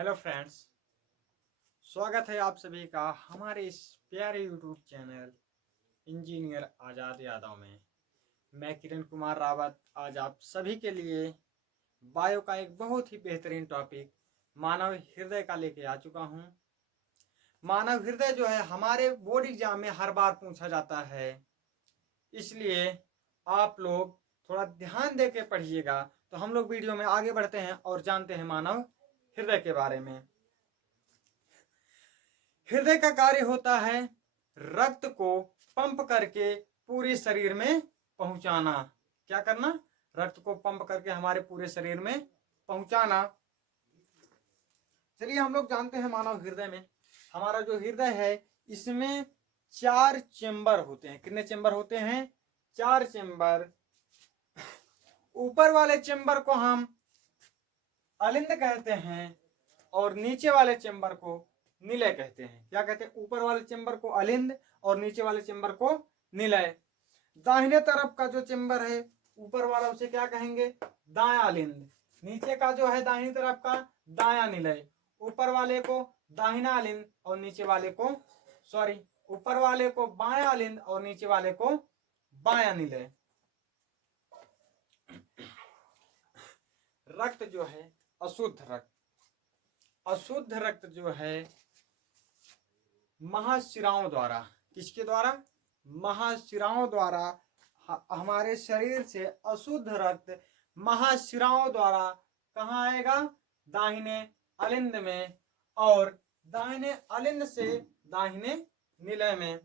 Hello friends, स्वागत है आप सभी का हमारे इस प्यारे यूट्यूब चैनल इंजीनियर आज़ाद यादव में। मैं किरण कुमार रावत आज आप सभी के लिए बायो का एक बहुत ही बेहतरीन टॉपिक मानव हृदय का लेके आ चुका हूँ। मानव हृदय जो है हमारे बोर्ड एग्जाम में हर बार पूछा जाता है, इसलिए आप लोग थोड़ा ध्यान दे के पढ़िएगा। तो हम लोग वीडियो में आगे बढ़ते हैं और जानते हैं मानव हृदय के बारे में। हृदय का कार्य होता है रक्त को पंप करके पूरे शरीर में पहुंचाना। क्या करना? रक्त को पंप करके हमारे पूरे शरीर में पहुंचाना। चलिए हम लोग जानते हैं मानव हृदय में हमारा जो हृदय है इसमें 4 चेंबर होते हैं। कितने चेंबर होते हैं? 4 चेंबर। ऊपर वाले चेंबर को हम अलिंद कहते हैं और नीचे वाले चेंबर को निलय कहते हैं। क्या कहते हैं? ऊपर वाले चेंबर को अलिंद और नीचे वाले चेंबर को निलय। दाहिने तरफ का जो चेंबर है ऊपर वाला उसे क्या कहेंगे? दायां अलिंद। नीचे का जो है दाहिनी तरफ का दायां निलय। ऊपर वाले को दाहिना अलिंद और नीचे वाले को ऊपर वाले को बायां अलिंद और नीचे वाले को बायां निलय। रक्त जो है अशुद्ध रक्त जो है महाशिराओं द्वारा, किसके द्वारा? महाशिराओं द्वारा हमारे शरीर से अशुद्ध रक्त महाशिराओं द्वारा कहाँ आएगा? दाहिने अलिंद में, और दाहिने अलिंद से दाहिने निलय में।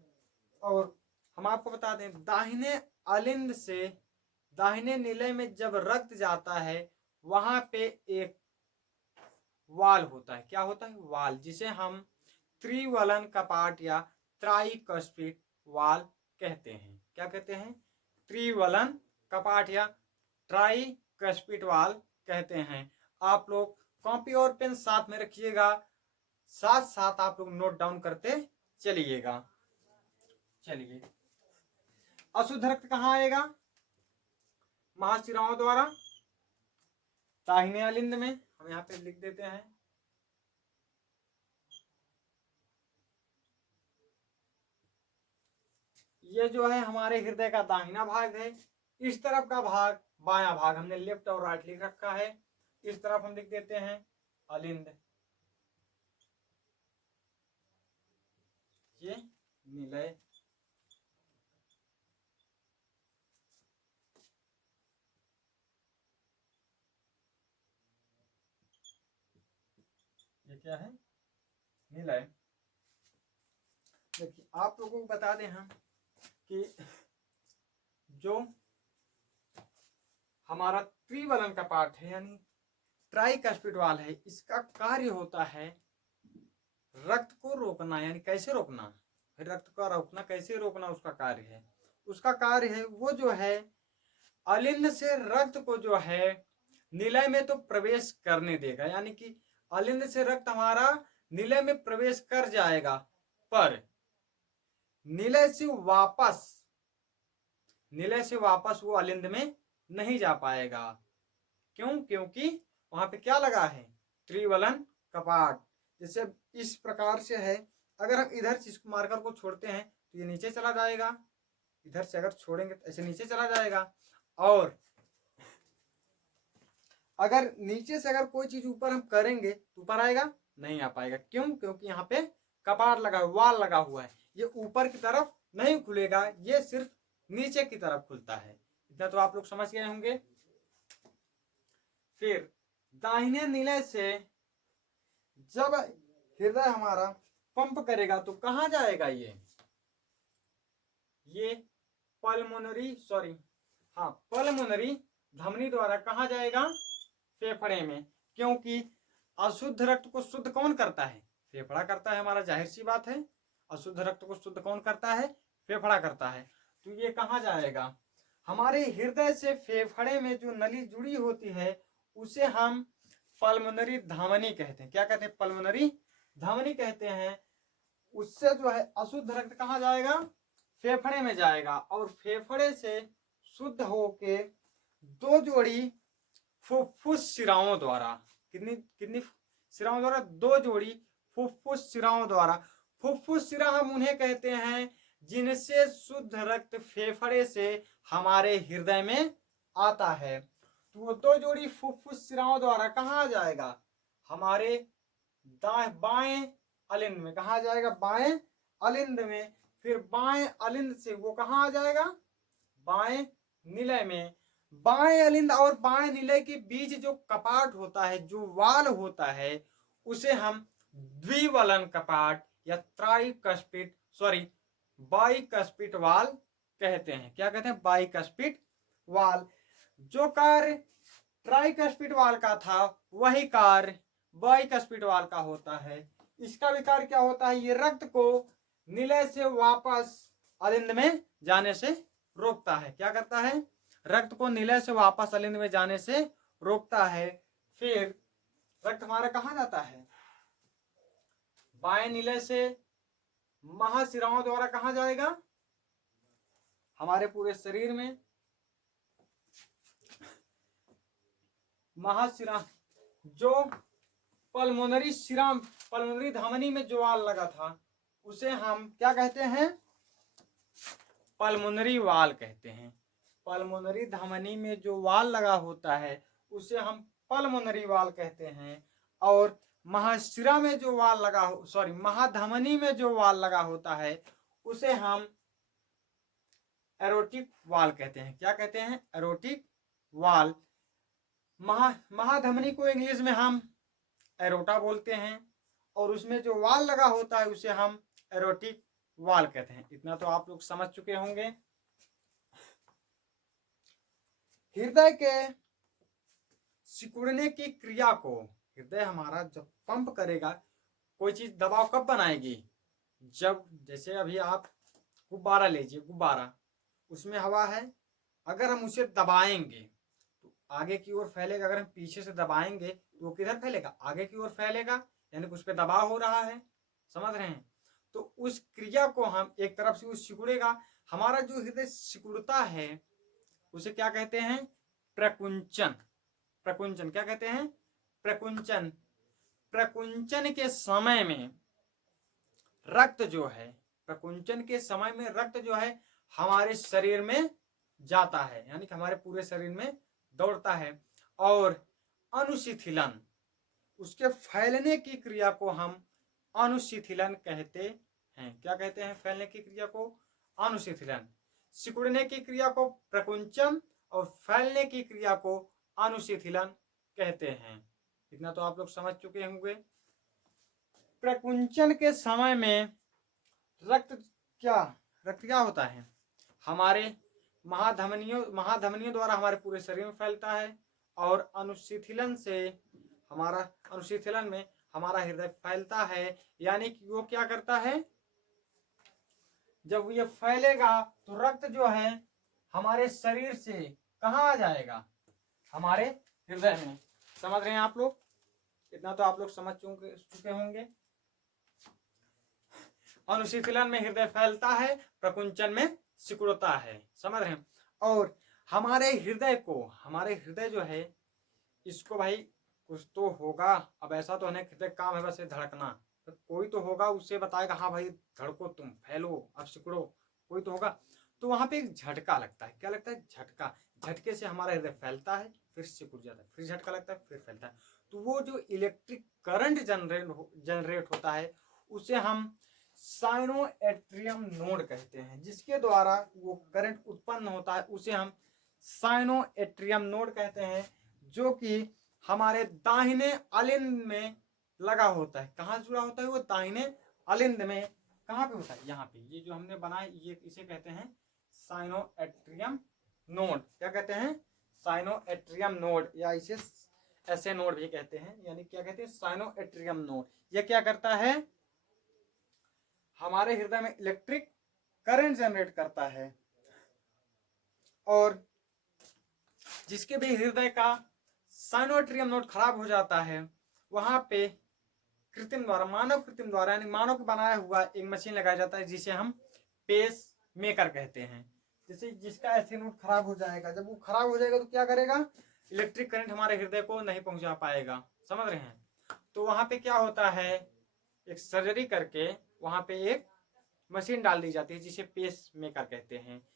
और हम आपको बता दें दाहिने अलिंद से दाहिने निलय में जब रक्त जाता है वहां पे एक वाल होता है। क्या होता है? वाल, जिसे हम त्रिवलन कपाट या ट्राइकस्पिड वाल कहते हैं। क्या कहते हैं? त्रिवलन कपाट या ट्राइकस्पिड वाल कहते हैं। आप लोग कॉपी और पेन साथ में रखिएगा, साथ साथ आप लोग नोट डाउन करते चलिएगा। चलिए, अशुद्ध रक्त कहाँ आएगा? महाशिराओं द्वारा दाहिने अलिंद में। हम यहाँ पे लिख देते हैं। ये जो है हमारे हृदय का दाहिना भाग है। इस तरफ का भाग बायां भाग, हमने लेफ्ट और राइट लिख रखा है। इस तरफ हम लिख देते हैं अलिंद, ये निलय। ये क्या है? निलय। देखिए आप लोगों को बता दें हम कि जो हमारा त्रिवलन का पार्ट है यानी ट्राइकस्पिड वाल है, इसका कार्य होता है रक्त को रोकना। यानी कैसे रोकना? रक्त का रोकना, कैसे रोकना उसका कार्य है। उसका कार्य है वो जो है अलिंद से रक्त को जो है निलय में तो प्रवेश करने देगा, यानी कि अलिंद से रक्त हमारा निलय में प्रवेश कर जाएगा, पर निलय से वापस वो अलिंद में नहीं जा पाएगा। क्यों? क्योंकि वहां पे क्या लगा है? त्रिवलन कपाट। जैसे इस प्रकार से है, अगर हम इधर से इसको मार्कर को छोड़ते हैं तो ये नीचे चला जाएगा। इधर से अगर छोड़ेंगे तो ऐसे नीचे चला जाएगा, और अगर नीचे से अगर कोई चीज ऊपर हम करेंगे तो ऊपर आएगा? नहीं आ पाएगा। क्यों? क्योंकि यहाँ पे कपाट लगा हुआ, वाल लगा हुआ है। ये ऊपर की तरफ नहीं खुलेगा, ये सिर्फ नीचे की तरफ खुलता है। इतना तो आप लोग समझ गए होंगे। फिर दाहिने निलय से जब हृदय हमारा पंप करेगा तो कहां जाएगा? ये पल्मोनरी धमनी द्वारा कहां जाएगा? फेफड़े में। क्योंकि अशुद्ध रक्त को शुद्ध कौन करता है? फेफड़ा करता है हमारा, जाहिर सी बात है। अशुद्ध रक्त को शुद्ध कौन करता है? फेफड़ा करता है। तो ये कहां जाएगा? हमारे हृदय से फेफड़े में जो नली जुड़ी होती है उसे हम पल्मोनरी धमनी कहते हैं। क्या कहते हैं? पल्मोनरी धमनी कहते हैं। उससे जो है अशुद्ध रक्त कहां जाएगा? फेफड़े में जाएगा, और फेफड़े से शुद्ध होके 2 जोड़ी फुफ्फुस शिराओं द्वारा, कितनी शिराओं द्वारा, 2 जोड़ी फुफ्फुस शिराओं द्वारा। फुफ्फुस शिरा हम उन्हें कहते हैं जिनसे शुद्ध रक्त फेफड़े से हमारे हृदय में आता है। तो वो 2 जोड़ी फुफ्फुस शिराओं द्वारा कहाँ जाएगा, हमारे बाएं अलिंद में। कहाँ जाएगा, बाएं अलिंद में। फिर बाएं अलिंद से वो कहाँ आ जाएगा, बाएं निलय में। बाएं अलिंद और बाएं निलय के बीच जो कपाट होता है, जो वाल होता है, उसे हम द्विवलन कपाट या बाइकस्पिड वाल कहते हैं। क्या कहते हैं, बाइकस्पिड वाल। जो कार्य ट्राइकस्पिड वाल का था वही कार्य बाइकस्पिड वाल का होता है। इसका भी कार्य क्या होता है, ये रक्त को निलय से वापस अलिंद में जाने से रोकता है। क्या करता है, रक्त को निलय से वापस अलिंद में जाने से रोकता है। फिर रक्त हमारा कहाँ जाता है, बाएं निलय से महाशिराओं द्वारा कहाँ जाएगा, हमारे पूरे शरीर में। महाशिरा, जो पल्मोनरी धमनी में जो वाल लगा था उसे हम क्या कहते हैं, पल्मोनरी वाल कहते हैं। पल्मोनरी धमनी में जो वाल लगा होता है उसे हम पल्मोनरी वाल कहते हैं। और महाशिरा में जो वाल लगा महाधमनी में जो वाल लगा होता है उसे हम एरोटिक वाल कहते हैं। क्या कहते हैं, एरोटिक वाल। महाधमनी को इंग्लिश में हम एरोटा बोलते हैं और उसमें जो वाल लगा होता है उसे हम एरोटिक वाल कहते हैं। इतना तो आप लोग समझ चुके होंगे। हृदय के सिकुड़ने की क्रिया को, हृदय हमारा जब पंप करेगा, कोई चीज दबाव कब बनाएगी, जब जैसे अभी आप गुब्बारा लीजिए, गुब्बारा उसमें हवा है, अगर हम उसे दबाएंगे तो आगे की ओर फैलेगा। अगर हम पीछे से दबाएंगे तो वो किधर फैलेगा, आगे की ओर फैलेगा, यानी उस पर दबाव हो रहा है। समझ रहे हैं। तो उस क्रिया को हम एक तरफ से सिकुड़ेगा, हमारा जो हृदय सिकुड़ता है उसे क्या कहते हैं, प्रकुंचन। प्रकुंचन क्या कहते हैं, प्रकुंचन। प्रकुंचन के समय में रक्त जो है, प्रकुंचन के समय में रक्त जो है हमारे शरीर में जाता है, यानी कि हमारे पूरे शरीर में दौड़ता है। और अनुशिथिलन, उसके फैलने की क्रिया को हम अनुशिथिलन कहते हैं। क्या कहते हैं, फैलने की क्रिया को अनुशिथिलन। सिकुड़ने की क्रिया को प्रकुंचन और फैलने की क्रिया को अनुशिथिलन कहते हैं। इतना तो आप लोग समझ चुके होंगे। प्रकुंचन के समय में रक्त क्या होता है, हमारे महाधमनियों द्वारा हमारे पूरे शरीर में फैलता है। और अनुशिथिलन में हमारा हृदय फैलता है। यानी कि वो क्या करता है, जब ये फैलेगा तो रक्त जो है हमारे शरीर से कहाँ आ जाएगा, हमारे हृदय में। समझ रहे हैं आप लोग। इतना तो आप लोग समझ चुके होंगे। अनुशीतलन में हृदय फैलता है, प्रकुंचन में सिकुड़ता है। समझ रहे हैं। और हमारे हृदय जो है इसको भाई कुछ तो होगा। अब ऐसा तो नहीं हृदय काम है बस धड़कना, तो कोई तो होगा उससे बताएगा हाँ भाई धड़को, तुम फैलो, अब सिकुड़ो, कोई तो होगा। तो वहां पे एक झटका लगता है। क्या लगता है, झटका। झटके से हमारा हृदय फैलता है, फिर सिकुड़ जाता है, फिर झटका लगता है, फिर फैलता है। तो वो जो इलेक्ट्रिक करंट जनरेट होता है उसे हम साइनोएट्रियम नोड कहते हैं। जिसके द्वारा वो करंट उत्पन्न होता है उसे हम साइनोएट्रियम नोड कहते हैं, जो कि हमारे दाहिने अलिंद में लगा होता है। कहाँ जुड़ा होता है वो, दाहिने अलिंद में। कहाँ पे होता है, यहाँ पे। ये जो हमने बनाया ये इसे कहते हैं साइनोएट्रियम नोड। क्या कहते हैं, साइनोएट्रियम नोड, या इसे ऐसे नोड भी कहते हैं। यानी क्या कहते हैं, साइनोएट्रियम नोड। ये क्या करता है, हमारे हृदय में इलेक्ट्रिक करंट जनरेट करता है। और जिसके भी हृदय का साइनोएट्रियम नोड खराब हो जाता है वहां पे मानव कृत्रिम द्वारा यानी मानव का बनाया हुआ एक मशीन लगाया जाता है जिसे हम पेस मेकर कहते हैं। जैसे जिसका ऐसे नोड खराब हो जाएगा, जब वो खराब हो जाएगा तो क्या करेगा, इलेक्ट्रिक करंट हमारे हृदय को नहीं पहुंचा पाएगा। समझ रहे हैं। तो वहां पे क्या होता है, एक सर्जरी करके वहां पे एक मशीन डाल दी जाती है जिसे पेस मेकर कहते हैं।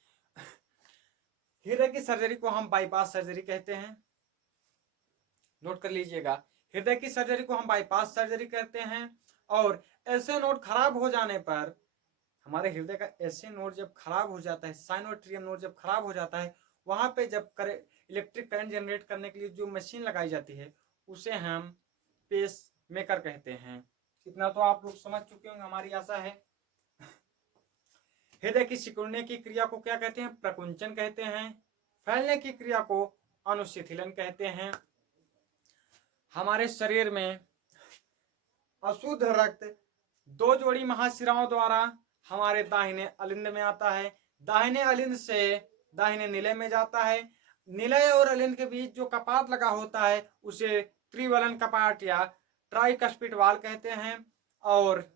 हृदय की सर्जरी को हम बाईपास सर्जरी कहते हैं, नोट कर लीजिएगा। हृदय की सर्जरी को हम बाईपास सर्जरी कहते हैं। और ऐसे नोड खराब हो जाने पर, हमारे हृदय का ऐसे नोड जब खराब हो जाता है, साइनोट्रियम नोड जब खराब हो जाता है, वहां पे जब इलेक्ट्रिक करंट जनरेट करने के लिए जो मशीन लगाई जाती है उसे हम पेस मेकर कहते हैं। इतना तो आप लोग समझ चुके होंगे, हमारी आशा है। हृदय की सिकुड़ने की क्रिया को क्या कहते हैं, प्रकुंचन कहते हैं। फैलने की क्रिया को अनुशिथिलन कहते हैं। हमारे शरीर में अशुद्ध रक्त 2 जोड़ी महाशिराओं द्वारा हमारे दाहिने अलिंद में आता है। दाहिने अलिंद से दाहिने निलय में जाता है। निलय और अलिंद के बीच जो कपाट लगा होता है उसे त्रिवलन कपाट या ट्राइकस्पिड वाल कहते हैं। और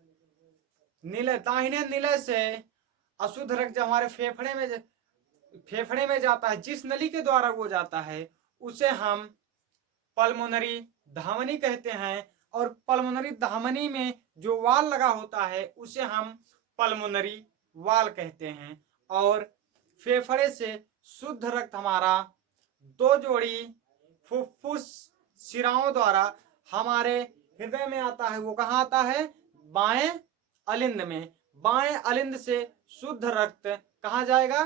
निलय, दाहिने निलय से अशुद्ध रक्त जब हमारे फेफड़े में जाता है, जिस नली के द्वारा वो जाता है उसे हम पल्मोनरी धमनी कहते हैं। और पल्मोनरी धमनी में जो वाल लगा होता है उसे हम पल्मोनरी वाल कहते हैं। और फेफड़े से शुद्ध रक्त हमारा 2 जोड़ी फुफ्फुस शिराओं द्वारा हमारे हृदय में आता है। वो कहाँ आता है, बाएं अलिंद में। बाएं अलिंद से शुद्ध रक्त कहाँ जाएगा,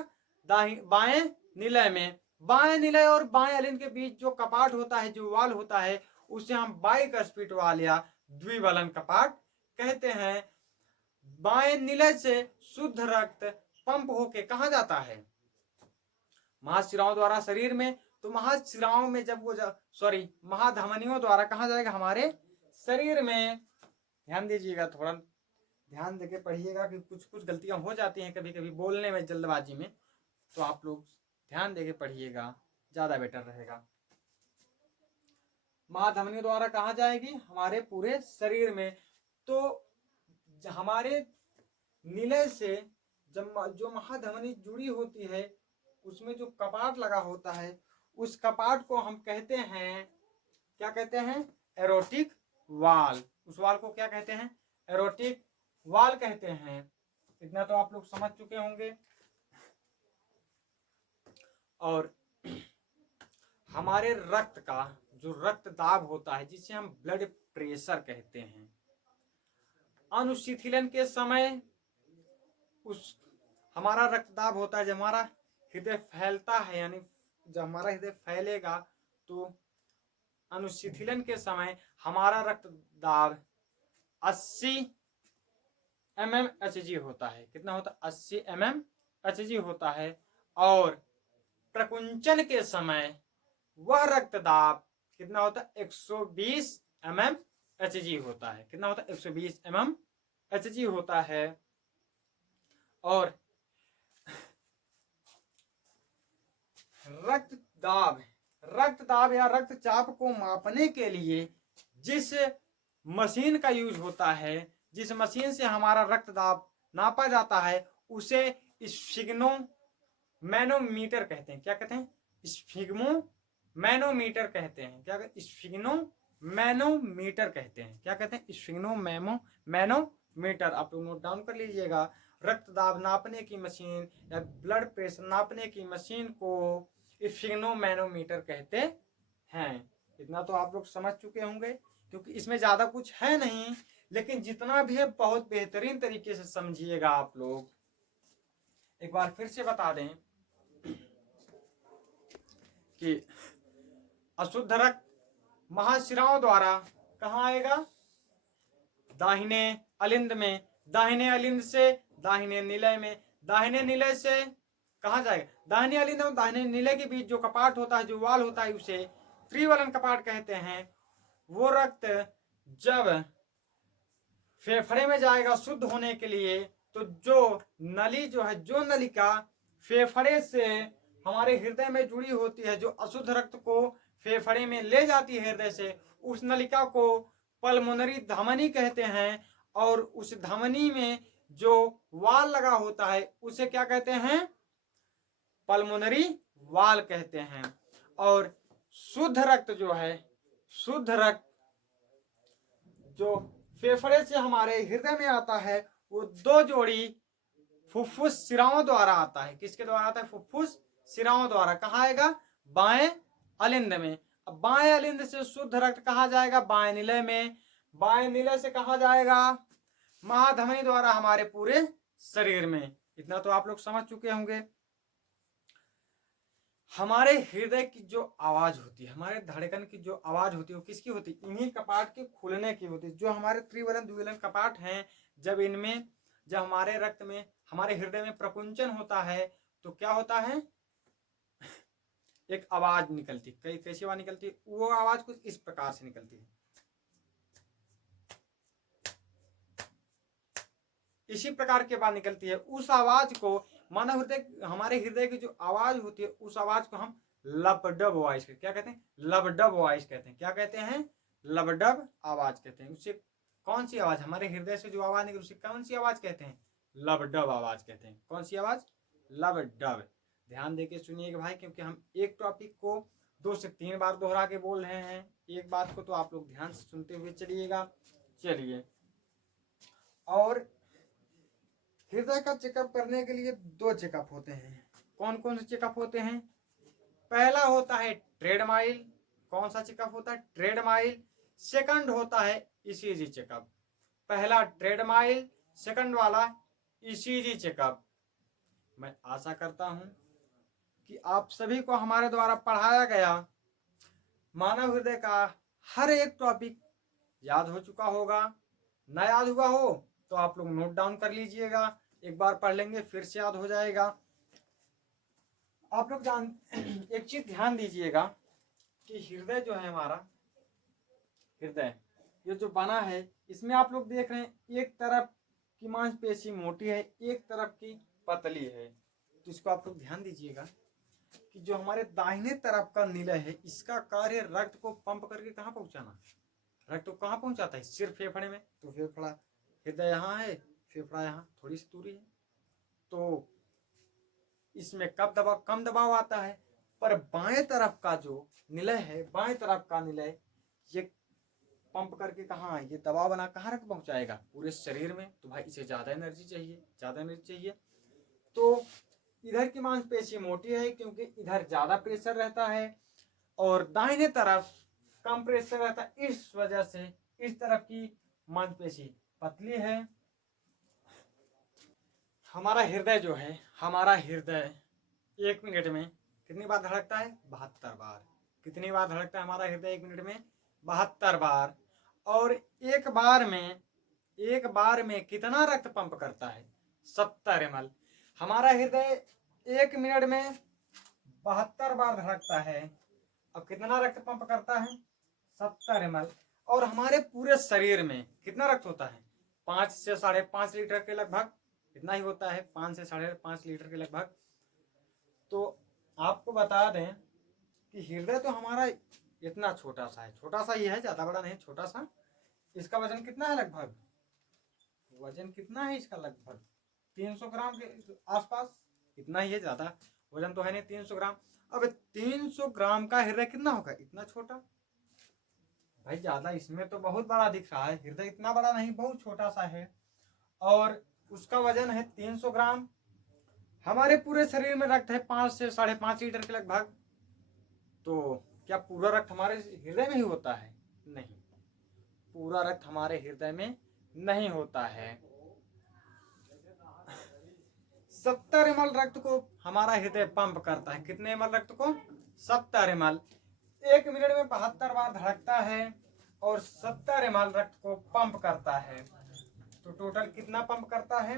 बाएं निलय में। बाएं निलय और बाएं अलिंद के बीच जो कपाट होता है, जो वाल होता है, उसे हम बाइकस्पिड वाल या द्विवलन कपाट कहते हैं। बाएं निलय से शुद्ध रक्त पंप होके कहाँ जाता है, महाशिराओं द्वारा शरीर में। तो महाशिराओं में जब वो महाधमनियों द्वारा कहाँ जाएगा, हमारे शरीर में। ध्यान दीजिएगा, थोड़ा ध्यान देके पढ़िएगा कि कुछ कुछ गलतियां हो जाती हैं कभी कभी बोलने में, जल्दबाजी में। तो आप लोग ध्यान देके पढ़िएगा, ज्यादा बेटर रहेगा। महाधमनियों द्वारा कहाँ जाएगी, हमारे पूरे शरीर में। तो हमारे निलय से जब जो महाधमनी जुड़ी होती है उसमें जो कपाट लगा होता है, उस कपाट को हम कहते हैं, क्या कहते हैं, एरोटिक वाल। उस वाल को क्या कहते हैं, एरोटिक वाल कहते हैं। इतना तो आप लोग समझ चुके होंगे। और हमारे रक्त का जो रक्त दाब होता है, जिसे हम ब्लड प्रेशर कहते हैं, अनुशिथिलन के समय उस हमारा रक्तदाब होता है, जब हमारा हृदय फैलता है, यानी जब हमारा हृदय फैलेगा तो अनुशिथिलन के समय हमारा रक्तदाब 80 mmHg होता है। कितना होता है, 80 mmHg होता है। और प्रकुंचन के समय वह रक्तदाब कितना होता है, 120 mmHg होता है। कितना होता है, 120 mmHg होता है। और रक्तदाब या रक्तचाप को मापने के लिए जिस मशीन का यूज होता है, जिस मशीन से हमारा रक्तदाब नापा जाता है, उसे स्फिग्नोमैनोमीटर कहते हैं। क्या कहते हैं, स्फिग्नोमैनोमीटर कहते हैं। क्या कहते हैं, स्फिग्नोमैनोमीटर कहते हैं। क्या कहते हैं, स्फिग्नोमैनोमीटर। आप लोग नोट डाउन कर लीजिएगा। रक्तदाब नापने की मशीन या ब्लड प्रेशर नापने की मशीन को स्फिग्नोमैनोमीटर कहते हैं। इतना तो आप लोग समझ चुके होंगे, क्योंकि इसमें ज्यादा कुछ है नहीं, लेकिन जितना भी है बहुत बेहतरीन तरीके से समझिएगा आप लोग। एक बार फिर से बता दें कि अशुद्ध रक्त महाशिराओं द्वारा कहाँ आएगा, दाहिने अलिंद में। दाहिने अलिंद से दाहिने निलय में। दाहिने निलय से कहाँ जाएगा, दाहिने अलिंद और दाहिने निलय के बीच जो कपाट होता है, जो वाल होता है, उसे त्रिवलन कपाट कहते हैं। वो रक्त जब फेफड़े में जाएगा शुद्ध होने के लिए, तो जो नली जो है, जो नलिका फेफड़े से हमारे हृदय में जुड़ी होती है, जो अशुद्ध रक्त को फेफड़े में ले जाती है हृदय से, उस नलिका को पल्मोनरी धमनी कहते हैं। और उस धमनी में जो वाल लगा होता है उसे क्या कहते हैं, पल्मोनरी वाल कहते हैं। और शुद्ध रक्त जो है, शुद्ध रक्त जो फेफड़े से हमारे हृदय में आता है वो 2 जोड़ी फुफ्फुस शिराओं द्वारा आता है। किसके द्वारा आता है? फुफ्फुस शिराओं द्वारा। कहाँ आएगा? बाएं अलिंद में। अब बाएं अलिंद से शुद्ध रक्त कहाँ जाएगा? बाएं निलय में। बाएं निलय से कहाँ जाएगा? महाधमनी द्वारा हमारे पूरे शरीर में। इतना तो आप लोग समझ चुके होंगे। हमारे हृदय की जो आवाज होती है, हमारे धड़कन की जो आवाज होती है, वो किसकी होती है? इन्हीं कपाट के खुलने की होती है। जो हमारे त्रिवलन द्विवलन कपाट हैं, जब हमारे रक्त में, हमारे हृदय में प्रकुंचन होता है तो क्या होता है? एक आवाज निकलती। कैसी आवाज निकलती? वो आवाज कुछ इस प्रकार से निकलती है। इसी प्रकार की आवाज निकलती है। उस आवाज को मानव हृदय, हमारे हृदय की जो आवाज होती है, उस आवाज को हम लबडब वॉइस कहते हैं। क्या कहते हैं? लबडब वॉइस कहते हैं। क्या कहते हैं? लबडब आवाज कहते हैं। उससे कौन सी आवाज? हमारे हृदय से जो आवाज निकली उसे कौन सी आवाज कहते हैं? लबडब आवाज कहते हैं। कौन सी आवाज? लबडब। ध्यान देके सुनिएगा भाई, क्योंकि हम एक टॉपिक को 2 से 3 बार दोहरा के बोल रहे हैं। एक बात को तो आप लोग ध्यान से सुनते हुए चलिएगा। चलिए, और हृदय का चेकअप करने के लिए 2 चेकअप होते हैं। कौन कौन से चेकअप होते हैं? पहला होता है ट्रेडमाइल। कौन सा चेकअप होता है? ट्रेडमाइल। सेकंड होता है ईसीजी चेकअप। पहला ट्रेडमाइल, सेकंड वाला ईसीजी चेकअप। मैं आशा करता हूं कि आप सभी को हमारे द्वारा पढ़ाया गया मानव हृदय का हर एक टॉपिक याद हो चुका होगा। ना याद हुआ हो तो आप लोग नोट डाउन कर लीजिएगा। एक बार पढ़ लेंगे फिर से याद हो जाएगा। आप लोग एक चीज ध्यान दीजिएगा कि हृदय जो है हमारा, हृदय ये जो बना है, इसमें आप लोग देख रहे हैं एक तरफ की मांसपेशी मोटी है, एक तरफ की पतली है। तो इसको आप लोग ध्यान दीजिएगा कि जो हमारे दाहिने तरफ का निलय है, इसका कार्य रक्त को पंप करके कहाँ पहुंचाना। रक्त को कहाँ पहुंचाता है? सिर्फ फेफड़े में। तो फेफड़ा, हृदय यहाँ है, फेफड़ा यहाँ थोड़ी सी दूरी है। तो इसमें कम दबाव आता है। पर बाएं तरफ का जो निलय है, बाएं तरफ का निलय ये पंप करके कहाँ, ये दबाव बना कहाँ रक्त पहुंचाएगा? पूरे शरीर में। तो भाई इसे ज्यादा एनर्जी चाहिए, तो इधर की मांसपेशी मोटी है क्योंकि इधर ज्यादा प्रेशर रहता है, और दाहिने तरफ कम प्रेशर रहता है। इस वजह से इस तरफ की मांसपेशी पतली है। हमारा हृदय जो है, हमारा हृदय 1 मिनट में कितनी बार धड़कता है? 72 बार। कितनी बार धड़कता है हमारा हृदय 1 मिनट में? 72 बार। और एक बार में कितना रक्त पंप करता है? 70 ml। हमारा हृदय 1 मिनट में 72 बार धड़कता है। अब कितना रक्त पंप करता है? 70 ml। और हमारे पूरे शरीर में कितना रक्त होता है? 5 से 5.5 लीटर के लगभग, इतना ही होता है, 5 से 5.5 लीटर के लगभग। तो आपको बता दें कि हृदय तो हमारा इतना छोटा सा है, छोटा सा ही है, ज्यादा बड़ा नहीं, छोटा सा। इसका वजन कितना है? लगभग वजन कितना है इसका? लगभग 300 ग्राम के आसपास, इतना ही है, ज्यादा वजन तो है नहीं, 300 ग्राम। अब 300 ग्राम का हृदय कितना होगा? इतना छोटा। भाई ज्यादा इसमें तो बहुत बड़ा दिख रहा है, हृदय इतना बड़ा नहीं, बहुत छोटा सा है, और उसका वजन है 300 ग्राम। हमारे पूरे शरीर में रक्त है 5 से 5.5 लीटर के लगभग। तो क्या पूरा रक्त हमारे हृदय में ही होता है? नहीं, पूरा रक्त हमारे हृदय में नहीं होता है। 70 ml रक्त को हमारा हृदय पंप करता है। कितने ml रक्त को? 70 ml। 1 मिनट में 72 बार धड़कता है और 70 ml रक्त को पंप करता है। तो टोटल कितना पंप करता है?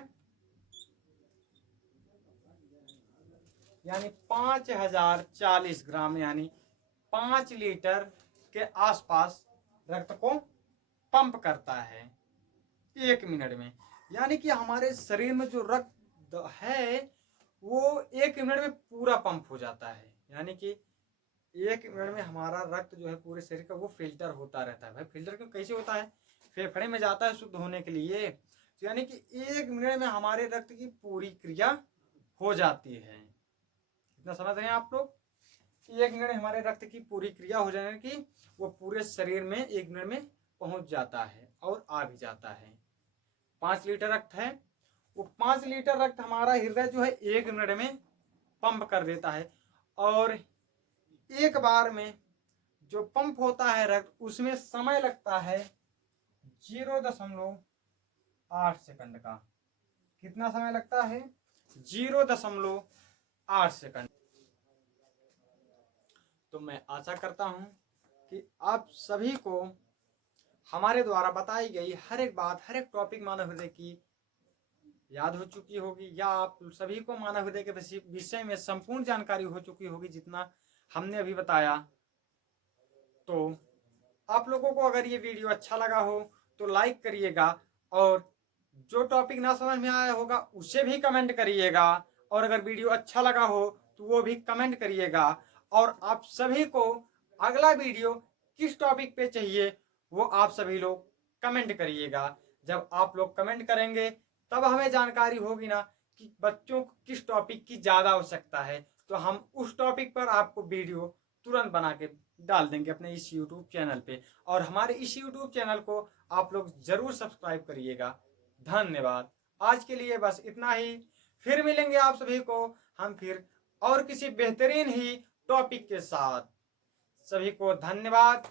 यानी 5040 ग्राम, यानी 5 लीटर के आसपास रक्त को पंप करता है 1 मिनट में। यानी कि हमारे शरीर में जो रक्त है वो 1 मिनट में पूरा पंप हो जाता है। यानी कि 1 मिनट में हमारा रक्त जो है पूरे शरीर का वो फिल्टर होता रहता है। भाई फिल्टर क्यों, कैसे होता है? फेफड़े में जाता है शुद्ध होने के लिए। तो यानी कि 1 मिनट में हमारे रक्त की पूरी क्रिया हो जाती है। इतना समझ रहे हैं आप लोग? 1 मिनट हमारे रक्त की पूरी क्रिया हो जाने की, वो पूरे शरीर में 1 मिनट में पहुंच जाता है। और आ भी जाता है। 5 लीटर रक्त है, वो 5 लीटर रक्त हमारा हृदय जो है 1 मिनट में पंप कर देता है। और एक बार में जो पंप होता है रक्त, उसमें समय लगता है 0.8 सेकंड का। कितना समय लगता है? 0.8 सेकंड। तो मैं आशा करता हूं कि आप सभी को हमारे द्वारा बताई गई हर एक बात, हर एक टॉपिक मानव हृदय की याद हो चुकी होगी, या आप सभी को मानव हृदय के विषय में संपूर्ण जानकारी हो चुकी होगी जितना हमने अभी बताया। तो आप लोगों को अगर ये वीडियो अच्छा लगा हो तो लाइक करिएगा, और जो टॉपिक ना समझ में आया होगा उसे भी कमेंट करिएगा, और अगर वीडियो अच्छा लगा हो तो वो भी कमेंट करिएगा। और आप सभी को अगला वीडियो किस टॉपिक पे चाहिए वो आप सभी लोग कमेंट करिएगा। जब आप लोग कमेंट करेंगे तब हमें जानकारी होगी ना कि बच्चों को किस टॉपिक की ज़्यादा आवश्यकता है, तो हम उस टॉपिक पर आपको वीडियो तुरंत बना के डाल देंगे अपने इस यूट्यूब चैनल पे। और हमारे इस यूट्यूब चैनल को आप लोग जरूर सब्सक्राइब करिएगा। धन्यवाद। आज के लिए बस इतना ही। फिर मिलेंगे आप सभी को हम फिर और किसी बेहतरीन ही टॉपिक के साथ। सभी को धन्यवाद।